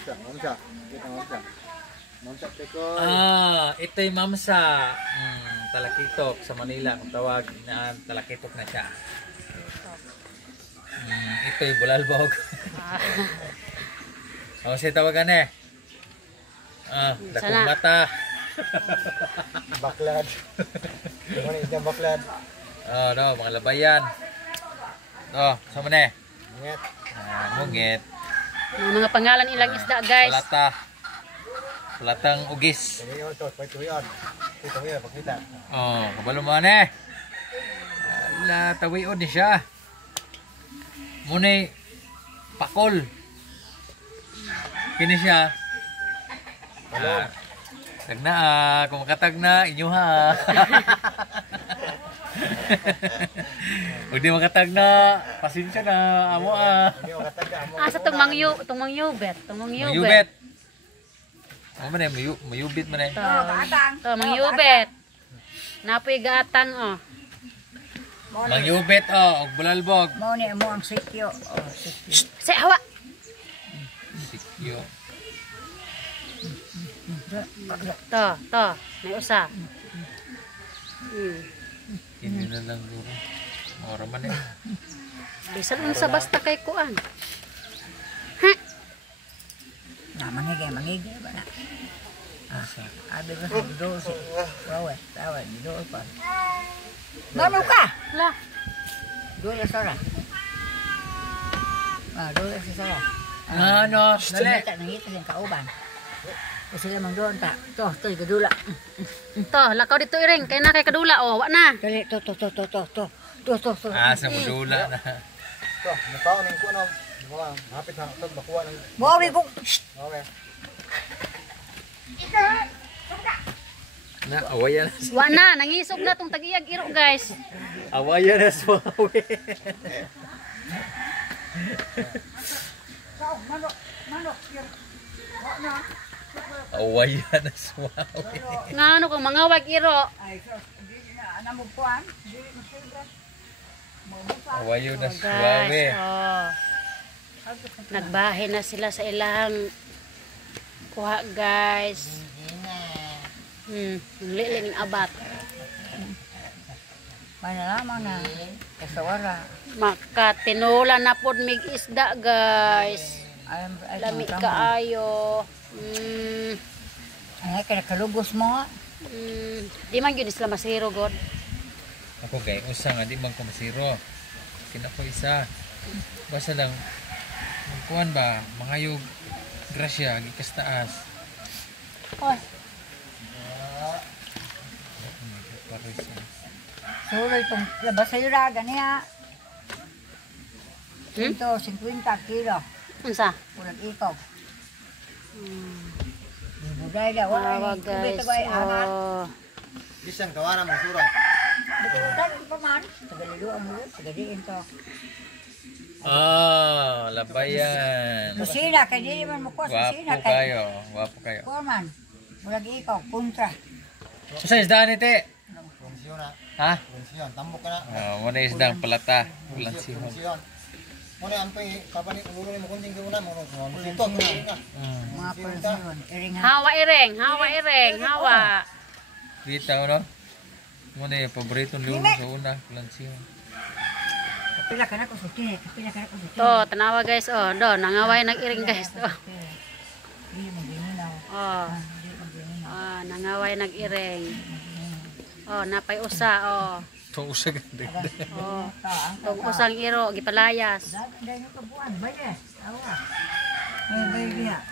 Mamsa. Kita mamsa. Mamsa teko. Ito'y mamsa. Talakitok sa Manila. Kung tawag na talakitok na siya. Ito'y bulalbog. O, siya tawagan eh. Dakong mata. Baklad. Ano isang baklad? Mga labayan. Sama na eh. Mungit. Mungit. Mga pangalan ilang isda, guys. Palata. Palatang ugis. Ito, pakita. Kabalo mo na eh. Tawiod ni siya. Muna'y pakol. Kini siya. Tag na kung makatag na, inyo ha. Kung di makatag na, pasensya na, amo sa tumang yubet. Mayubet. Ano man eh, mayubit man eh. Mang yubet. Napoy gatang Mang yubet og bulalbog. Mo ni mo ang sikyo. Si hawa. Sikyo. To, may usa. Hindi na lang guro. Ora man eh. Bisan sa basta kay kuan. Mangigay ba na? Abi ba sa doon si tawad, doon pa. Mano ka? La. Doon ya Sara. Doon ya si Sara. Dali. Nangita siyang kauban. Kasi lamang doon ta. To, kadula. To, lakaw dito iring kay na kay kadula wa na. Dali, to. Sa modula na. To, nataon ning kuno. Hapit na ito, makuha ng... Mawi kong... Okay. Awayan na. Wa na, nangisog na tong tag-iyag iro, guys. Awayan na suwawi. Awayan na suwawi. Ngano kung mangawag iro? Ay, so, hindi na namupuan. Awayo na Guys, suwawi. nagbahay na sila sa ilang kuha, guys. Liling abat. Manalaman na. Kasawara. Makatinulan na pod mig isda, guys. Lami kaayo. Ay, kaya kalugos mo. Di man yun sila masiro, God. Ako gay, usa nga di man ko masiro. Kinako isa. Basta lang kuan ba, mangayog grasya gikas taas. Suloy itong labas sa yuraga niya. 150 kilo. Unsa? Ulag ikaw. Buday daw. Awa, guys. Bisang tawanan mo suray. Buday pa man. Tagaliluan mo. Tagaliin to. Labayan. Kusina. Kaya di man mo kuha sa kusina. Wapo kayo. Kuha man. Ulag ikaw. Kontra. Sa isdaan ite? Komisyon na. Ha? Komisyon. Tambok ka na. Muna isdang palata. Lansihon. Komisyon. Muna ang kapalit. Ulo ni mo kunting gawin mo. Ito. Mga komisyon. Iringan. Hawa ireng, hawa. Bitaw no? Muna yung paboritong lumo sa una. Lansihon. Kapila ka na ko sa tinik. Kapila ka na ko sa tinik. To, tanawa, guys. Do, nangaway nag-iring, guys. To. Hindi mo gininaw. Hindi mo gininaw. Nangaway nag-iring. Napay usa, Itong usa ganda. Tong usang iro, gipalayas. Dahil yung kabuan. Bayes. Awa. Bayes niya.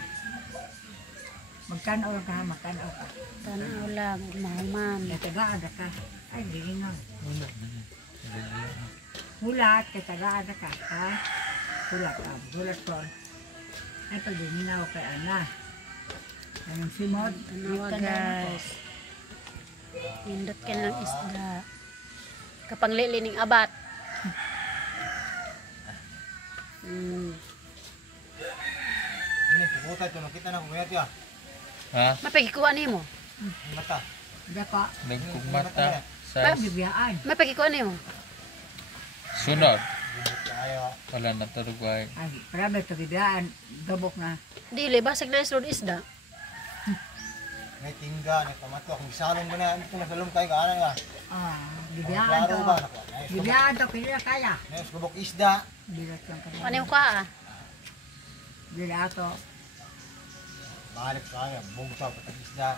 Magkanaw ka ha. Magkanaw ka. Tanaw lang, mahuman. Natagaan ka. Ay, gininaw. Hulat. Katagaan ka. Ha? Hulat ka. Hulat ko. Ay, pag gininaw kay Ana. Anong simod? Tanawa, guys. Pindot ka ng isda. Kapanglilining abat. Ini puputa ito. Nakita na kumiyat ya. Ha? Mapagikuha ni mo. Mata. Dapa. Nagkugmata. Ay, Size. bibiyaan. Mapagikuha ni mo. Sunod. Ayaw. Wala na tulog ay. Ay, marami ito bibiyaan. Gabok na. Dili, basag na isod isda. May tingga, may pamato. Kung salong ba na, ito nasalong tayo, kaana nga. Bibiyaan Klaro to. ba? Bibiyaan to, kaya kaya. Nais kubok isda. Bilat lang kami. Ano yung ka Bilat to. Balik kaya, bugtaw, patag isda.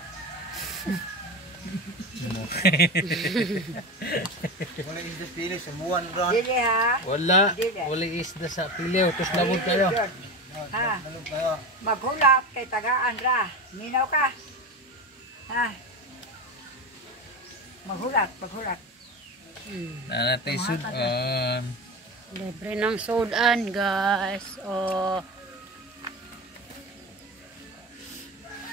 Wala isda pili, sumuan ron. Dili ha. Wala. Wala isda sa piliw. Tapos labog kayo. Ha. Nalong kayo. Maghulap kay tagaan ra. Minaw ka. Ha. Maghulat. Nanatay sudan. Libre ng sodan, guys. Oh.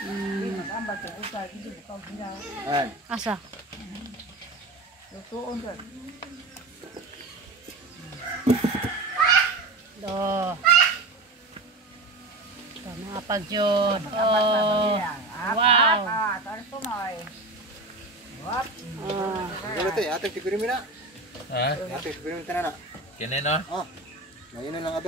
Magambal ko usay, hindi mo kang hinaw. Ay, Asa? Lutuon doon. Do. Tama pag yun. Oh. Wow. Tayo tunoy. Wap. wala tayo, atang tigurin mo na. Ha? Atang tigurin mo na. Kinin no? Oh, ngayon na lang abi.